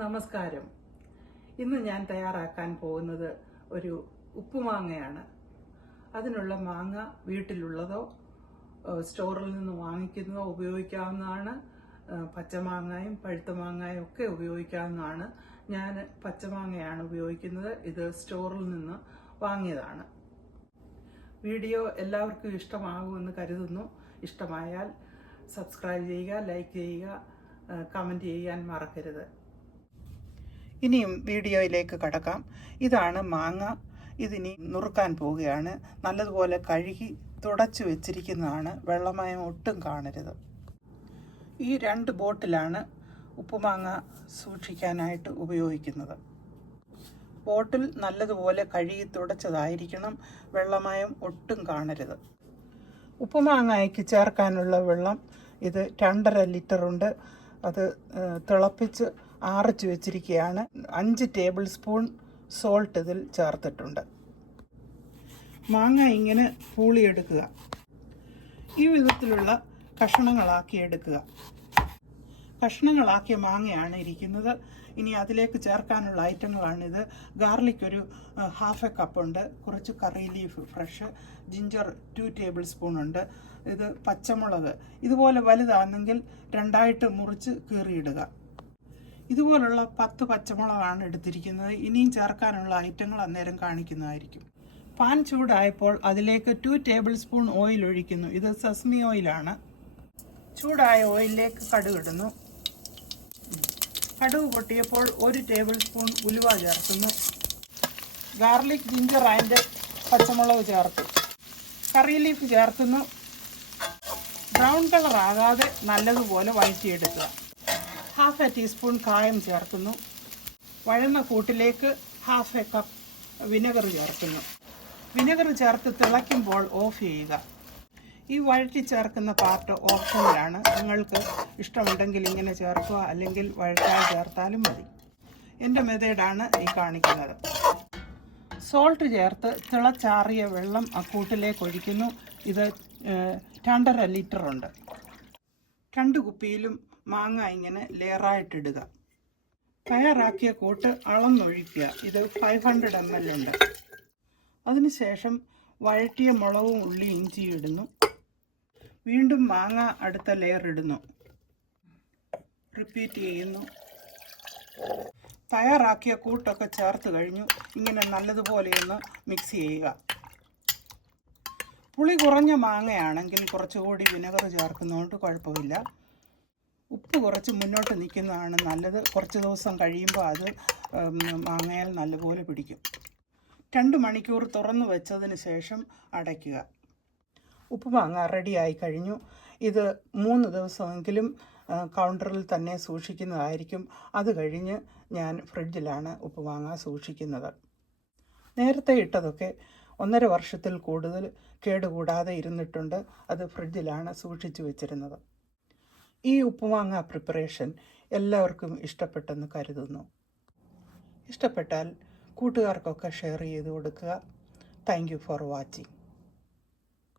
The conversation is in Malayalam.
നമസ്കാരം. ഇന്ന് ഞാൻ തയ്യാറാക്കാൻ പോകുന്നത് ഒരു ഉപ്പുമാങ്ങയാണ്. അതിനുള്ള മാങ്ങ വീട്ടിലുള്ളതോ സ്റ്റോറിൽ നിന്ന് വാങ്ങിക്കുന്നതോ ഉപയോഗിക്കാവുന്നതാണ്. പച്ചമാങ്ങയും പഴുത്ത മാങ്ങയും ഒക്കെ ഉപയോഗിക്കാവുന്നതാണ്. ഞാൻ പച്ചമാങ്ങയാണ് ഉപയോഗിക്കുന്നത്. ഇത് സ്റ്റോറിൽ നിന്ന് വാങ്ങിയതാണ്. വീഡിയോ എല്ലാവർക്കും ഇഷ്ടമാകുമെന്ന് കരുതുന്നു. ഇഷ്ടമായാൽ സബ്സ്ക്രൈബ് ചെയ്യുക, ലൈക്ക് ചെയ്യുക, കമൻറ്റ് ചെയ്യാൻ മറക്കരുത്. ഇനിയും വീഡിയോയിലേക്ക് കടക്കാം. ഇതാണ് മാങ്ങ. ഇതിനി നുറുക്കാൻ പോവുകയാണ്. നല്ലതുപോലെ കഴുകി തുടച്ചു വെച്ചിരിക്കുന്നതാണ്. വെള്ളമയം ഒട്ടും കാണരുത്. ഈ 2 ബോട്ടിലാണ് ഉപ്പുമാങ്ങ സൂക്ഷിക്കാനായിട്ട് ഉപയോഗിക്കുന്നത്. ബോട്ടിൽ നല്ലതുപോലെ കഴുകി തുടച്ചതായിരിക്കണം. വെള്ളമയം ഒട്ടും കാണരുത്. ഉപ്പുമാങ്ങയ്ക്ക് ചേർക്കാനുള്ള വെള്ളം ഇത് 2.5 ലിറ്റർ ഉണ്ട്. അത് തിളപ്പിച്ച് ആറിച്ച് വെച്ചിരിക്കുകയാണ്. 5 ടേബിൾ സ്പൂൺ സോൾട്ട് ഇതിൽ ചേർത്തിട്ടുണ്ട്. മാങ്ങ ഇങ്ങനെ പൂളിയെടുക്കുക. ഈ വിധത്തിലുള്ള കഷ്ണങ്ങളാക്കി എടുക്കുക. കഷ്ണങ്ങളാക്കിയ മാങ്ങയാണ് ഇരിക്കുന്നത്. ഇനി അതിലേക്ക് ചേർക്കാനുള്ള ഐറ്റങ്ങളാണിത്. ഗാർലിക് ഒരു 1/2 കപ്പ് ഉണ്ട്. കുറച്ച് കറി leaf fresh, ginger 2 table spoon ഉണ്ട്. ഇത് പച്ചമുളക് ഇതുപോലെ വലുതാണെങ്കിൽ 2ആയിട്ട് മുറിച്ച് കീറിയിടുക. ഇതുപോലുള്ള 10 പച്ചമുളകാണ് എടുത്തിരിക്കുന്നത്. ഇനിയും ചേർക്കാനുള്ള ഐറ്റങ്ങൾ അന്നേരം കാണിക്കുന്നതായിരിക്കും. പാൻ ചൂടായപ്പോൾ അതിലേക്ക് 2 ടേബിൾ സ്പൂൺ ഓയിൽ ഒഴിക്കുന്നു. ഇത് സെസമി ഓയിലാണ്. ചൂടായ ഓയിലിലേക്ക് കടുക് ഇടുന്നു. കടുക് പൊട്ടിയപ്പോൾ 1 ടേബിൾ സ്പൂൺ ഉലുവ ചേർക്കുന്നു. ഗാർലിക്, ജിഞ്ചർ ആൻഡ് പച്ചമുളക് ചേർത്തു. കറി ലീഫ് ചേർക്കുന്നു. ബ്രൗൺ കളർ ആകാതെ നല്ലതുപോലെ വഴറ്റിയെടുക്കുക. 1/2 ടീസ്പൂൺ കായം ചേർക്കുന്നു. വഴന്ന കൂട്ടിലേക്ക് 1/2 കപ്പ് വിനെഗർ ചേർക്കുന്നു. വിനെഗർ ചേർത്ത് തിളയ്ക്കുമ്പോൾ ഓഫ് ചെയ്യുക. ഈ വഴറ്റി ചേർക്കുന്ന പാർട്ട് ഓപ്ഷനിലാണ്. നിങ്ങൾക്ക് ഇഷ്ടമുണ്ടെങ്കിൽ ഇങ്ങനെ ചേർക്കുക, അല്ലെങ്കിൽ വഴറ്റാൻ ചേർത്താലും മതി. എൻ്റെ മെത്തേഡാണ് ഈ കാണിക്കുന്നത്. സോൾട്ട് ചേർത്ത് തിളച്ചാറിയ വെള്ളം ആ കൂട്ടിലേക്ക് ഒഴിക്കുന്നു. ഇത് 2.5 ലിറ്റർ ഉണ്ട്. 2 കുപ്പിയിലും മാങ്ങ ഇങ്ങനെ ലെയറായിട്ടിടുക. തയ്യാറാക്കിയ കൂട്ട് അളന്നൊഴിക്കുക. ഇത് 500 ml ഉണ്ട്. അതിനുശേഷം വഴറ്റിയ മുളകും ഉള്ളി ഇഞ്ചിയും ഇടുന്നു. വീണ്ടും മാങ്ങ അടുത്ത ലെയർ ഇടുന്നു. റിപ്പീറ്റ് ചെയ്യുന്നു. തയ്യാറാക്കിയ കൂട്ടൊക്കെ ചേർത്ത് കഴിഞ്ഞു. ഇങ്ങനെ നല്ലതുപോലെയൊന്ന് മിക്സ് ചെയ്യുക. പുളി കുറഞ്ഞ മാങ്ങയാണെങ്കിൽ കുറച്ചുകൂടി വിനെഗർ ചേർക്കുന്നതുകൊണ്ട് കുഴപ്പമില്ല. ഉപ്പ് കുറച്ച് മുന്നോട്ട് നിൽക്കുന്നതാണ് നല്ലത്. കുറച്ച് ദിവസം കഴിയുമ്പോൾ അത് മാങ്ങയിൽ നല്ലപോലെ പിടിക്കും. 2 മണിക്കൂർ തുറന്നു വെച്ചതിന് ശേഷം അടയ്ക്കുക. ഉപ്പുമാങ്ങ റെഡിയായി കഴിഞ്ഞു. ഇത് 3 ദിവസമെങ്കിലും കൗണ്ടറിൽ തന്നെ സൂക്ഷിക്കുന്നതായിരിക്കും. അത് കഴിഞ്ഞ് ഞാൻ ഫ്രിഡ്ജിലാണ് ഉപ്പുമാങ്ങ സൂക്ഷിക്കുന്നത്. നേരത്തെ ഇട്ടതൊക്കെ 1.5 വർഷത്തിൽ കൂടുതൽ കേടുകൂടാതെ ഇരുന്നിട്ടുണ്ട്. അത് ഫ്രിഡ്ജിലാണ് സൂക്ഷിച്ചു വെച്ചിരുന്നത്. ഈ ഉപ്പുമാങ്ങ പ്രിപ്പറേഷൻ എല്ലാവർക്കും ഇഷ്ടപ്പെട്ടെന്ന് കരുതുന്നു. ഇഷ്ടപ്പെട്ടാൽ കൂട്ടുകാർക്കൊക്കെ ഷെയർ ചെയ്ത് കൊടുക്കുക. Thank you for watching.